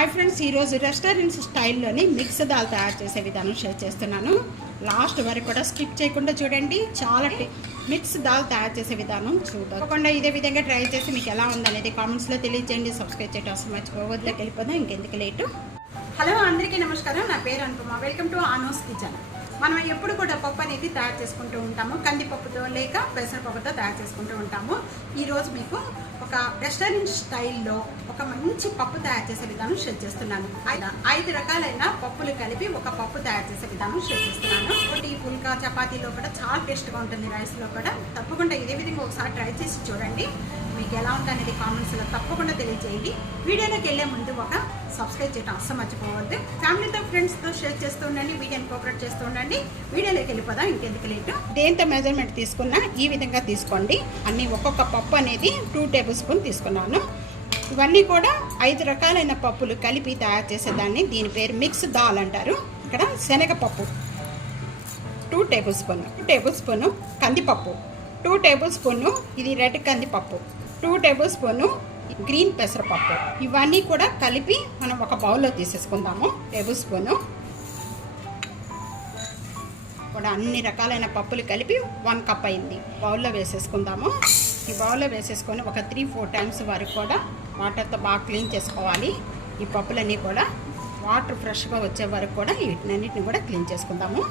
Hi friends, ఈరోజు restaurants స్టైల్లోని mix dal తయారు చేసే విధానం షేర్ చేస్తున్నాను. లాస్ట్ వరకు కూడా స్కిప్ చేయకుండా చూడండి. చాలా మిక్స్ దాల్ తయారు చేసే విధానం చూడకుండా ఇదే విధంగా ట్రై చేసి మీకు ఎలా ఉందనేది కామెంట్స్లో తెలియజేయండి. సబ్స్క్రైబ్ చేయడం అసలు మర్చిపోవద్దులోకి వెళ్ళిపోదాం. ఇంకెందుకు లేటు. హలో, అందరికీ నమస్కారం. నా పేరు Anupama. Welcome to Anu's kitchen. మనం ఎప్పుడు కూడా పప్పు అనేది తయారు చేసుకుంటూ ఉంటాము. కందిపప్పుతో లేక పెసరపప్పుతో తయారు చేసుకుంటూ ఉంటాము. ఈరోజు మీకు ఒక రెస్టారెంట్ స్టైల్లో ఒక మంచి పప్పు తయారు చేసే విధానం షేర్ చేస్తున్నాను. 5 రకాలైన పప్పులు కలిపి ఒక పప్పు తయారు చేసే విధానం షేర్ చేస్తున్నాను. ఒకటి పుల్కా చపాతీలో కూడా చాలా టేస్ట్గా ఉంటుంది, రైస్లో కూడా. తప్పకుండా ఇదే విధంగా ఒకసారి ట్రై చేసి చూడండి. మీకు ఎలా ఉందనేది కామెంట్స్లో తప్పకుండా తెలియజేయండి. వీడియోలోకి వెళ్ళే ముందు ఒక సబ్స్క్రైబ్ చేయడం అస్సలు మర్చిపోవద్దు. ఫ్యామిలీతో ఫ్రెండ్స్తో షేర్ చేస్తూ ఉండండి, వీడియోని కోఆపరేట్ చేస్తూ ఉండండి. వీడియోలోకి వెళ్ళిపోదాం. ఇంకెందుకు లేటు. దేంతో మెజర్మెంట్ తీసుకున్నా ఈ విధంగా తీసుకోండి. అన్ని ఒక్కొక్క పప్పు అనేది 2 టేబుల్ స్పూన్ తీసుకున్నాను. ఇవన్నీ కూడా 5 రకాలైన పప్పులు కలిపి తయారు చేసేదాన్ని. దీని పేరు మిక్స్ దాల్ అంటారు. ఇక్కడ శనగపప్పు 2 టేబుల్ స్పూన్, 2 టేబుల్ స్పూను కందిపప్పు, 2 టేబుల్ స్పూను ఇది రెడ్ కందిపప్పు, 2 టేబుల్ స్పూను గ్రీన్ పెసరపప్పు. ఇవన్నీ కూడా కలిపి మనం ఒక బౌల్లో తీసేసుకుందాము. టేబుల్ స్పూను కూడా అన్ని రకాలైన పప్పులు కలిపి 1 కప్ అయింది. బౌల్లో వేసేసుకుందాము. ఈ బౌల్లో వేసేసుకొని ఒక 3-4 టైమ్స్ వరకు కూడా వాటర్తో బాగా క్లీన్ చేసుకోవాలి. ఈ పప్పులన్నీ కూడా వాటర్ ఫ్రెష్గా వచ్చే వరకు కూడా వీటినన్నిటిని కూడా క్లీన్ చేసుకుందాము.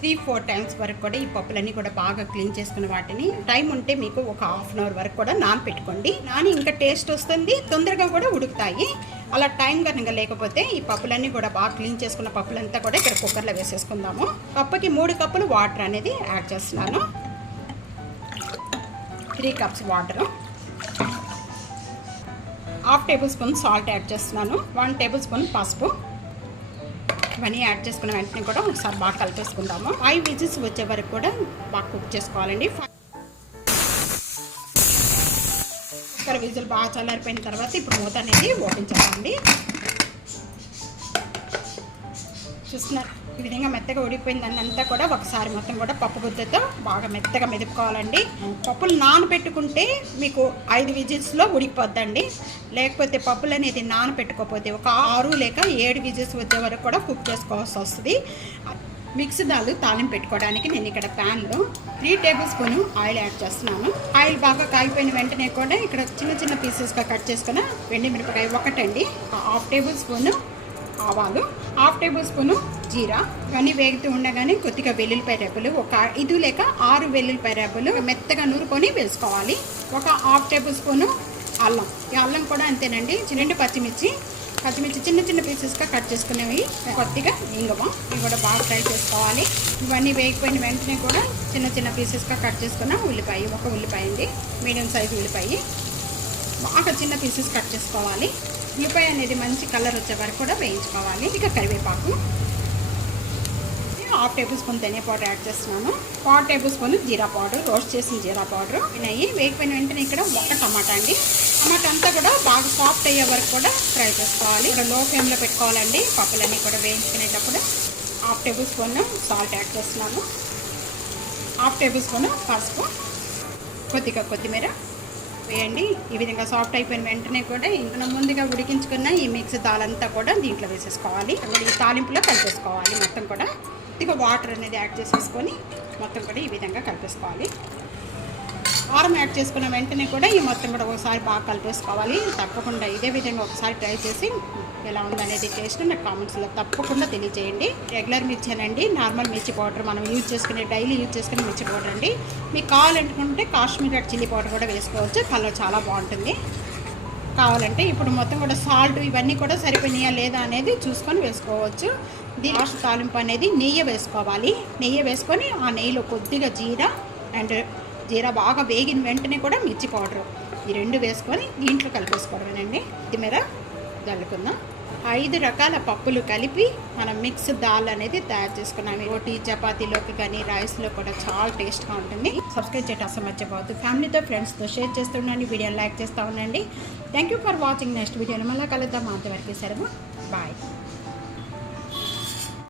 3-4 టైమ్స్ వరకు కూడా ఈ పప్పులన్నీ కూడా బాగా క్లీన్ చేసుకున్న వాటిని టైం ఉంటే మీకు ఒక ½ అవర్ వరకు కూడా నానపెట్టుకోండి. నాని ఇంకా టేస్ట్ వస్తుంది, తొందరగా కూడా ఉడుకుతాయి. అలా టైం కనుక లేకపోతే ఈ పప్పులన్నీ కూడా బాగా క్లీన్ చేసుకున్న పప్పులంతా కూడా ఇక్కడ కుక్కర్లో వేసేసుకుందాము. కప్పుకి 3 కప్పులు వాటర్ అనేది యాడ్ చేస్తున్నాను. 3 cups water, ½ table spoon salt add చేస్తున్నాను, 1 టేబుల్ స్పూన్ పసుపు. ఇవన్నీ యాడ్ చేసుకున్న వెంటనే కూడా ఒకసారి బాగా కలిపేసుకుందాము. 5 విజిల్స్ వచ్చే వరకు కూడా బాగా కుక్ చేసుకోవాలండి. కుక్కర్ విజిల్ బాగా చల్లారిపోయిన తర్వాత ఇప్పుడు మూత అనేది ఓపెన్ చేయాలండి. చూస్తున్నారు, ఈ విధంగా మెత్తగా ఉడికిపోయిన దాన్ని అంతా కూడా ఒకసారి మొత్తం కూడా పప్పు గుద్దతో బాగా మెత్తగా మెదుపుకోవాలండి. పప్పులు నానబెట్టుకుంటే మీకు 5 విజిల్స్లో ఉడికిపోద్దండి. లేకపోతే పప్పులు అనేది నానబెట్టుకోకపోతే ఒక 6 లేక 7 విజిల్స్ వచ్చే వరకు కూడా కుక్ చేసుకోవాల్సి వస్తుంది. మిక్స్ దాల్ తాలింపు పెట్టుకోవడానికి నేను ఇక్కడ ప్యాన్లో 3 టేబుల్ స్పూన్ ఆయిల్ యాడ్ చేస్తున్నాను. ఆయిల్ బాగా కాగిపోయిన వెంటనే కూడా ఇక్కడ చిన్న చిన్న పీసెస్గా కట్ చేసుకున్న ఎండుమిరపకాయ ఒకటండి, ½ టేబుల్ స్పూన్ ఆవాలు, ½ టేబుల్ స్పూను జీరా. ఇవన్నీ వేగుతూ ఉండగానే కొద్దిగా వెల్లుల్లిపాయ రెబ్బలు, ఒక 5 లేక 6 వెల్లుల్లిపాయ రెబ్బలు మెత్తగా నూరుకొని వేసుకోవాలి. ఒక ½ టేబుల్ స్పూను అల్లం. ఈ అల్లం కూడా అంతేనండి. 2 పచ్చిమిర్చి చిన్న చిన్న పీసెస్గా కట్ చేసుకునేవి, కొద్దిగా ఇంగువ. ఇవి కూడా బాగా ఫ్రై చేసుకోవాలి. ఇవన్నీ వేగిపోయిన వెంటనే కూడా చిన్న చిన్న పీసెస్గా కట్ చేసుకున్న ఉల్లిపాయ, ఒక ఉల్లిపాయ అండి, మీడియం సైజు ఉల్లిపాయ బాగా చిన్న పీసెస్ కట్ చేసుకోవాలి. ఉల్లిపాయ అనేది మంచి కలర్ వచ్చే వరకు కూడా వేయించుకోవాలి. ఇక కరివేపాకు, ½ టేబుల్ స్పూన్ ధనియా పౌడర్ యాడ్ చేస్తున్నాను, 1/4 టేబుల్ స్పూన్ జీరా పౌడర్, రోస్ట్ చేసిన జీరా పౌడర్. ఇవి వేగిపోయిన వెంటనే ఇక్కడ ఒక టమాటా అండి. టమాటా అంతా కూడా బాగా సాఫ్ట్ అయ్యే వరకు కూడా ఫ్రై చేసుకోవాలి. ఇక్కడ లో ఫ్లేమ్లో పెట్టుకోవాలండి. పప్పులన్నీ కూడా వేయించుకునేటప్పుడు. ½ టేబుల్ స్పూన్ సాల్ట్ యాడ్ చేస్తున్నాను, ½ టేబుల్ స్పూన్ పసుపు, కొద్దిగా కొత్తిమీర వేయండి. ఈ విధంగా సాఫ్ట్ అయిపోయిన వెంటనే కూడా ఇంకా ముందుగా ఉడికించుకున్న ఈ మిక్స్ దాల్ అంతా కూడా దీంట్లో వేసేసుకోవాలి. ఈ తాలింపులో కలిపేసుకోవాలి. మొత్తం కూడా ఇక వాటర్ అనేది యాడ్ చేసేసుకొని మొత్తం కూడా ఈ విధంగా కలిపేసుకోవాలి. కారం యాడ్ చేసుకున్న వెంటనే కూడా ఈ మొత్తం కూడా ఒకసారి బాగా కలిపేసుకోవాలి. తప్పకుండా ఇదే విధంగా ఒకసారి ట్రై చేసి ఎలా ఉందనేది టేస్ట్ నాకు కామెంట్స్లో తప్పకుండా తెలియజేయండి. రెగ్యులర్ మిర్చేనండి, నార్మల్ మిర్చి పౌడర్ మనం డైలీ యూజ్ చేసుకునే మిర్చి పౌడర్ అండి. మీకు కావాలనుకుంటే కాశ్మీర్ రెడ్ చిల్లీ పౌడర్ కూడా వేసుకోవచ్చు. కలర్ చాలా బాగుంటుంది. కావాలంటే ఇప్పుడు మొత్తం కూడా సాల్ట్ ఇవన్నీ కూడా సరిపోయినాయా లేదా అనేది చూసుకొని వేసుకోవచ్చు. దీని లాస్ట్ తాలింపు అనేది నెయ్యి వేసుకోవాలి. నెయ్యి వేసుకొని ఆ నెయ్యిలో కొద్దిగా జీరా బాగా వేగిన వెంటనే కూడా మిర్చి పౌడర్, ఈ 2 వేసుకొని దీంట్లో కలిపేసుకోవడమేనండి. ఇది మీద చల్లుకుందాం. 5 రకాల పప్పులు కలిపి మనం మిక్స్ దాల్ అనేది తయారు చేసుకున్నాము. రోటీ చపాతీలోకి కానీ రైస్లో కూడా చాలా టేస్ట్గా ఉంటుంది. సబ్స్క్రైబ్ చేయడం అసలు మర్చిపోవద్దు. ఫ్యామిలీతో ఫ్రెండ్స్తో షేర్ చేస్తుండండి. వీడియోని లైక్ చేస్తూ ఉండండి. Thank you for watching. Next వీడియోలో మళ్ళీ కలుద్దాం. అంతవరకు సెలవు. బాయ్.